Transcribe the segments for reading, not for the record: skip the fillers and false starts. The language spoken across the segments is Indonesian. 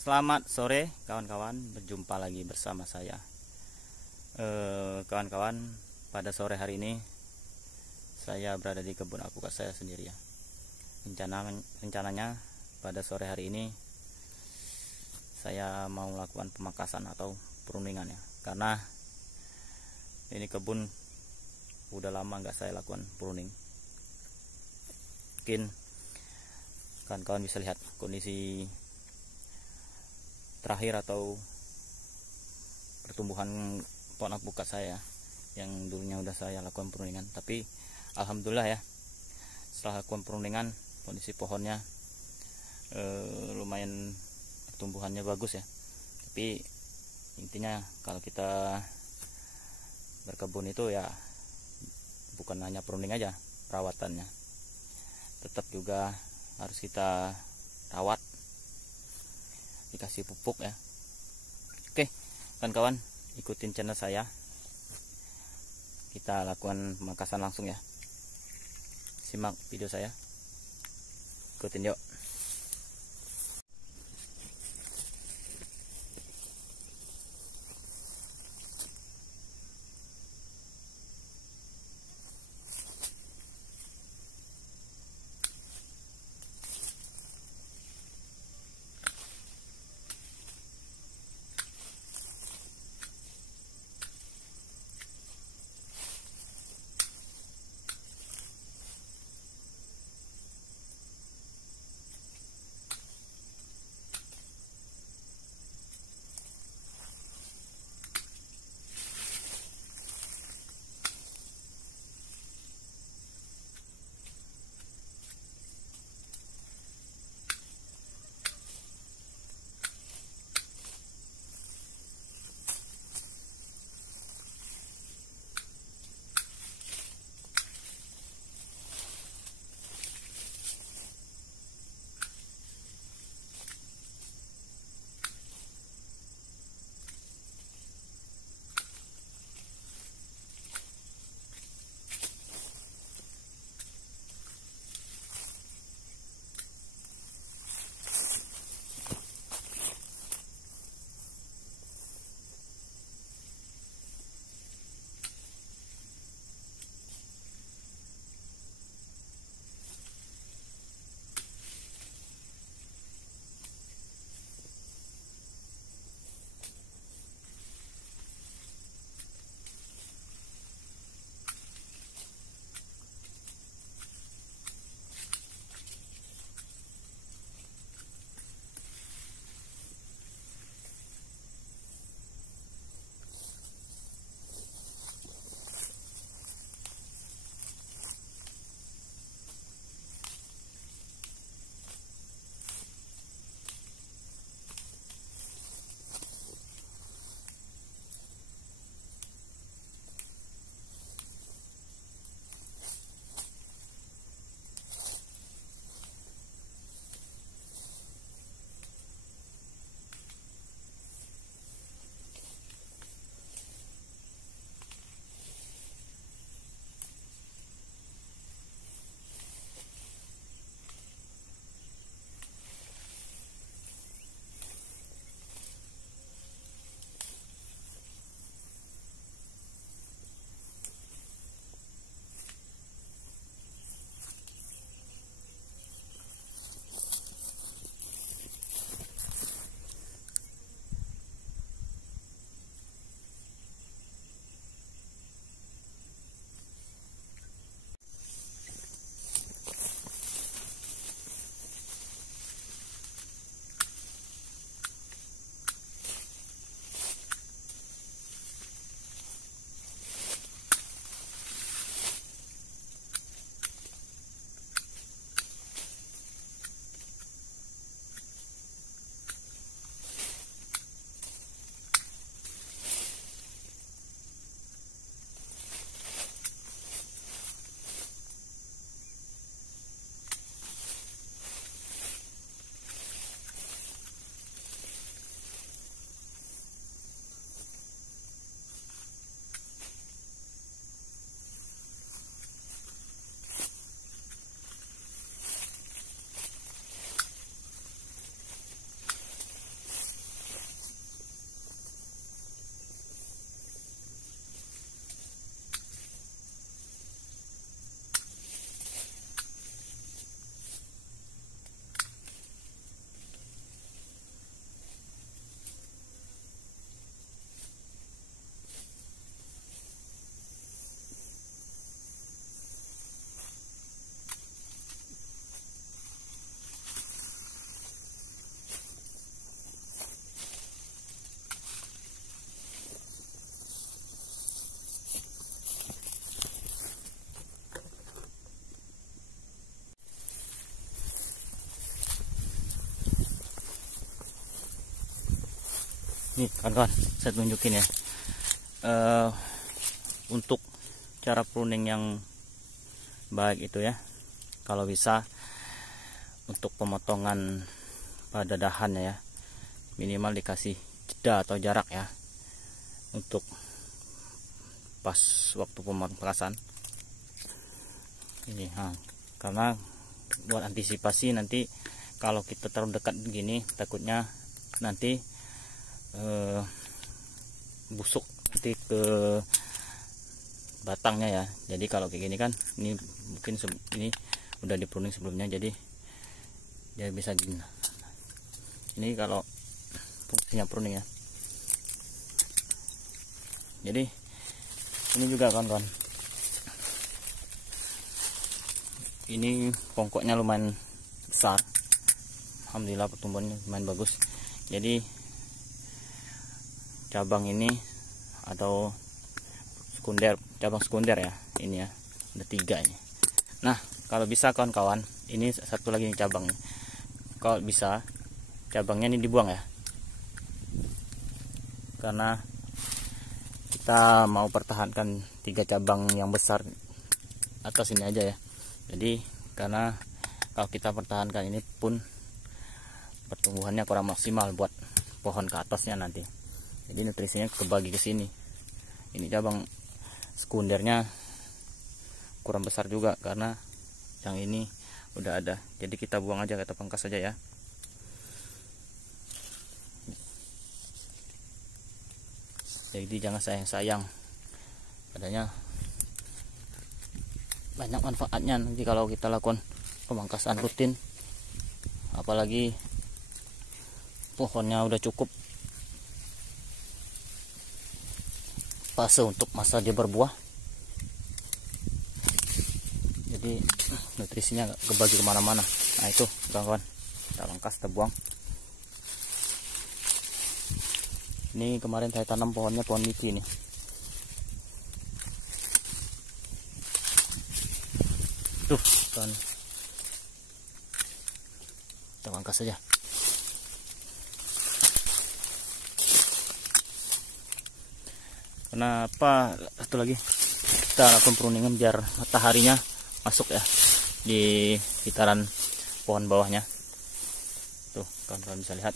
Selamat sore kawan-kawan, berjumpa lagi bersama saya. Kawan-kawan, pada sore hari ini saya berada di kebun alpukat saya sendiri ya. Rencananya pada sore hari ini saya mau melakukan pemangkasan atau pruningan ya, karena ini kebun udah lama nggak saya lakukan pruning. Mungkin kawan-kawan bisa lihat kondisi terakhir atau pertumbuhan pohon alpukat saya yang dulunya udah saya lakukan pruningan. Tapi alhamdulillah ya, setelah lakukan pruningan kondisi pohonnya lumayan pertumbuhannya bagus ya. Tapi intinya kalau kita berkebun itu ya bukan hanya pruning aja, perawatannya tetap juga harus kita rawat, dikasih pupuk ya. Oke kawan-kawan, ikutin channel saya, kita lakukan pemangkasan langsung ya. Simak video saya, ikutin yuk. Nih kawan-kawan, saya tunjukin ya. Untuk cara pruning yang baik itu ya, kalau bisa untuk pemotongan pada dahannya ya, minimal dikasih jeda atau jarak ya, untuk pas waktu pemangkasan ini. Karena buat antisipasi nanti kalau kita terlalu dekat begini, takutnya nanti busuk nanti ke batangnya ya. Jadi kalau kayak gini kan, ini mungkin ini udah di pruning sebelumnya, jadi dia bisa gini. Ini kalau fungsinya pruning ya. Jadi ini juga kawan-kawan, ini pokoknya lumayan besar, alhamdulillah pertumbuhannya lumayan bagus. Jadi cabang ini atau sekunder, cabang sekunder ya, ini ya ada 3 ini. Nah kalau bisa kawan-kawan, ini satu lagi nih cabangnya, kalau bisa cabangnya ini dibuang ya, karena kita mau pertahankan 3 cabang yang besar atas ini aja ya. Jadi karena kalau kita pertahankan ini pun pertumbuhannya kurang maksimal buat pohon ke atasnya nanti. Jadi nutrisinya kebagi ke sini. Ini cabang sekundernya kurang besar juga karena yang ini udah ada. Jadi kita buang aja, kita pangkas saja ya. Jadi jangan sayang-sayang, adanya banyak manfaatnya nanti kalau kita lakukan pemangkasan rutin, apalagi pohonnya udah cukup fase untuk masa dia berbuah. Jadi nutrisinya gak kebagi kemana-mana. Nah itu kawan-kawan, kita pangkas, kita buang. Ini kemarin saya tanam pohonnya, pohon miki ini. Tuh kan, kita pangkas saja. Kenapa satu lagi kita lakukan pruningan biar mataharinya masuk ya di sekitaran pohon bawahnya. Tuh kawan-kawan bisa lihat.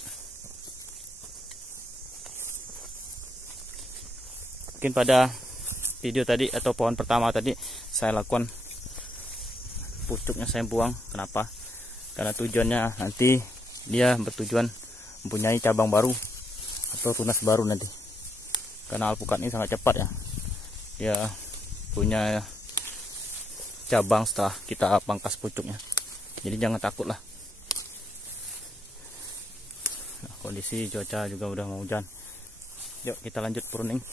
Mungkin pada video tadi atau pohon pertama tadi saya lakukan pucuknya saya buang. Kenapa? Karena tujuannya nanti dia bertujuan mempunyai cabang baru atau tunas baru nanti. Karena alpukat ini sangat cepat ya, dia punya cabang setelah kita pangkas pucuknya. Jadi jangan takut lah. Nah, kondisi cuaca juga udah mau hujan. Yuk kita lanjut pruning.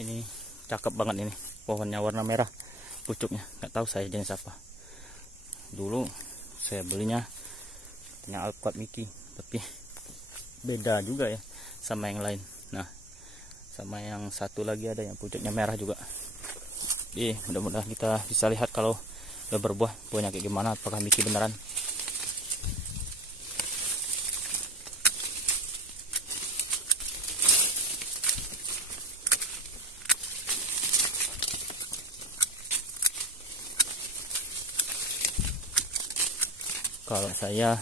Ini cakep banget ini, pohonnya warna merah pucuknya, nggak tahu saya jenis apa. Dulu saya belinya punya alpukat miki, tapi beda juga ya sama yang lain. Nah sama yang satu lagi ada yang pucuknya merah juga. Mudah-mudahan kita bisa lihat kalau udah berbuah buahnya kayak gimana, apakah miki beneran. Kalau saya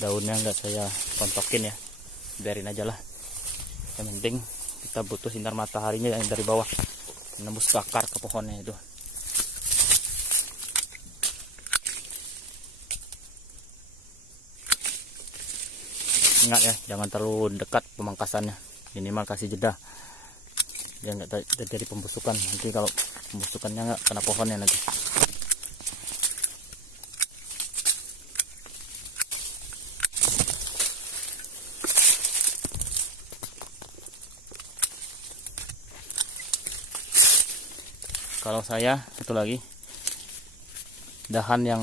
daunnya nggak saya kontokin ya, biarin aja lah. Yang penting kita butuh sinar mataharinya yang dari bawah menembus ke akar ke pohonnya itu. Ingat ya, jangan terlalu dekat pemangkasannya, minimal kasih jeda biar nggak terjadi pembusukan. Nanti kalau pembusukannya nggak kena pohonnya nanti. Kalau saya satu lagi, dahan yang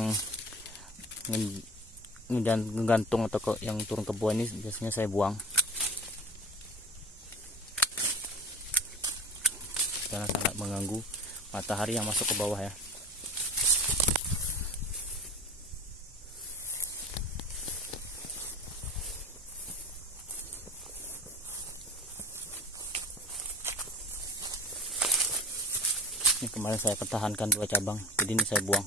menggantung atau yang turun ke bawah ini biasanya saya buang karena sangat mengganggu matahari yang masuk ke bawah ya. Ini kemarin saya pertahankan 2 cabang, jadi ini saya buang.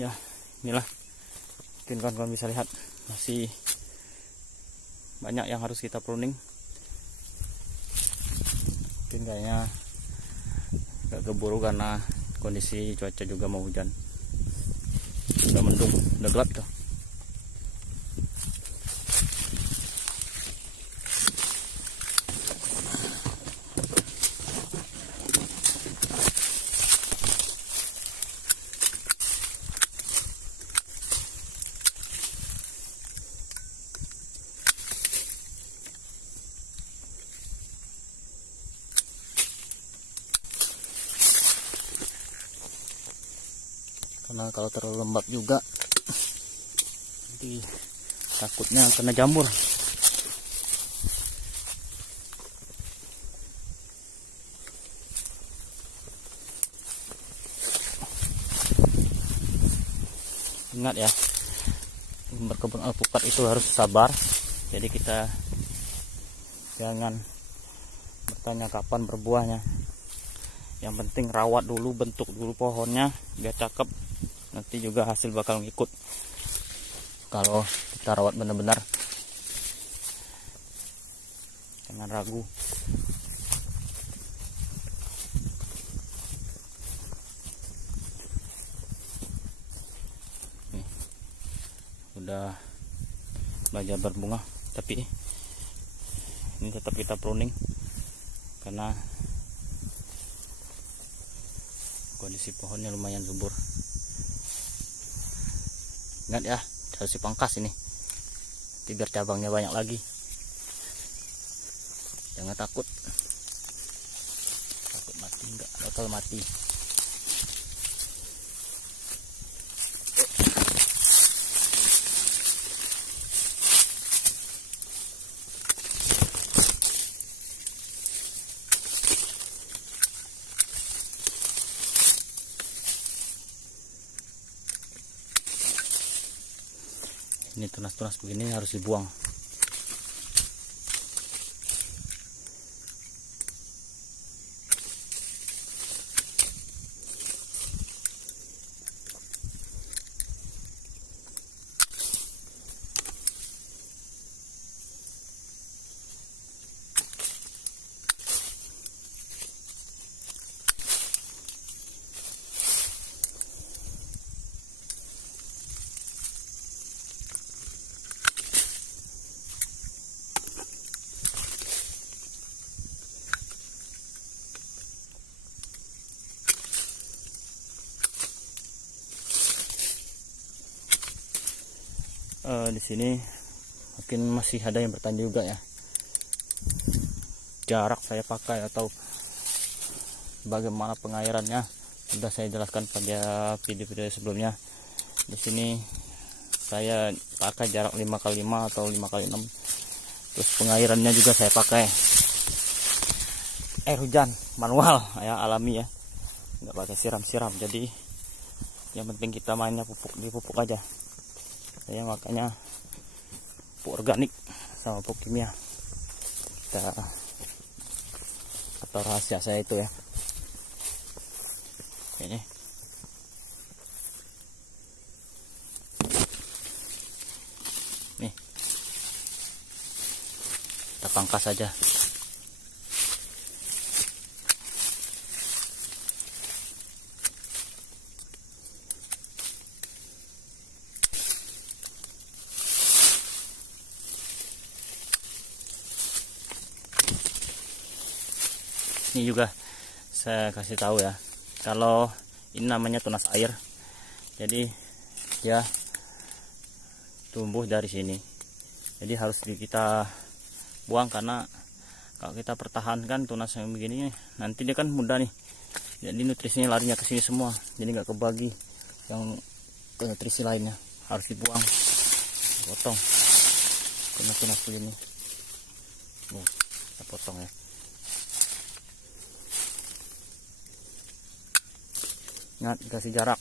Ya, inilah, mungkin kawan-kawan bisa lihat masih banyak yang harus kita pruning. Mungkin kayaknya agak keburu karena kondisi cuaca juga mau hujan, udah mendung, udah gelap tuh. Karena kalau terlalu lembab juga nanti takutnya kena jamur. Ingat ya, berkebun alpukat itu harus sabar. Jadi kita jangan bertanya kapan berbuahnya. Yang penting rawat dulu, bentuk dulu pohonnya biar cakep. Nanti juga hasil bakal ngikut kalau kita rawat benar-benar, jangan ragu. Nih, udah belajar berbunga, tapi ini tetap kita pruning karena kondisi pohonnya lumayan subur. Ingat ya, harus dipangkas ini nanti biar cabangnya banyak lagi. Jangan takut mati, enggak bakal mati. Ini tunas-tunas begini harus dibuang. Di sini mungkin masih ada yang bertanya juga ya, jarak saya pakai atau bagaimana pengairannya. Sudah saya jelaskan pada video-video sebelumnya. Di sini saya pakai jarak 5x5 atau 5x6. Terus pengairannya juga saya pakai air hujan manual ya, alami ya, nggak pakai siram-siram. Jadi yang penting kita mainnya pupuk aja. Saya makanya pupuk organik sama pupuk kimia. Kita atau rahasia saya itu ya. Ini nih, kita pangkas saja. Ini juga saya kasih tahu ya, kalau ini namanya tunas air, jadi ya tumbuh dari sini, jadi harus kita buang, karena kalau kita pertahankan tunas yang begini nanti dia kan mudah nih, jadi nutrisinya larinya ke sini semua, jadi nggak kebagi yang ke nutrisi lainnya, harus dibuang, potong karena tunas begini. Kita potong ya. Ingat, kasih jarak.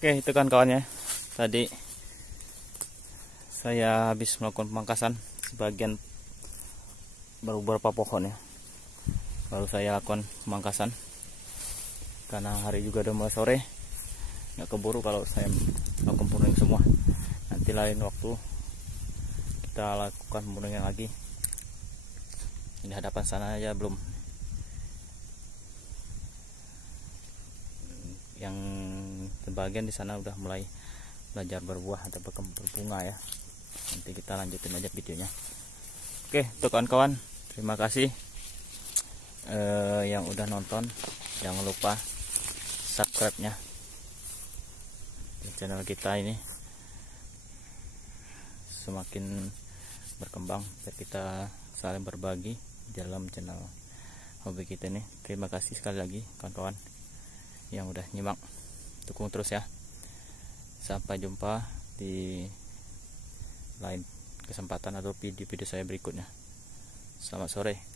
Oke, itu kan kawannya. Tadi saya habis melakukan pemangkasan sebagian beberapa pohon ya. Baru saya lakukan pemangkasan karena hari juga udah mulai sore, nggak keburu kalau saya lakukan pruning semua. Nanti lain waktu kita lakukan pruning lagi. Ini hadapan sana aja belum, yang sebagian di sana udah mulai belajar berbuah atau berbunga ya. Nanti kita lanjutin aja videonya. Oke, untuk kawan-kawan, terima kasih yang udah nonton. Jangan lupa subscribe-nya di channel kita ini, semakin berkembang biar kita saling berbagi dalam channel hobi kita ini. Terima kasih sekali lagi kawan-kawan yang udah nyimak, dukung terus ya. Sampai jumpa di lain kesempatan atau video-video saya berikutnya. Selamat sore.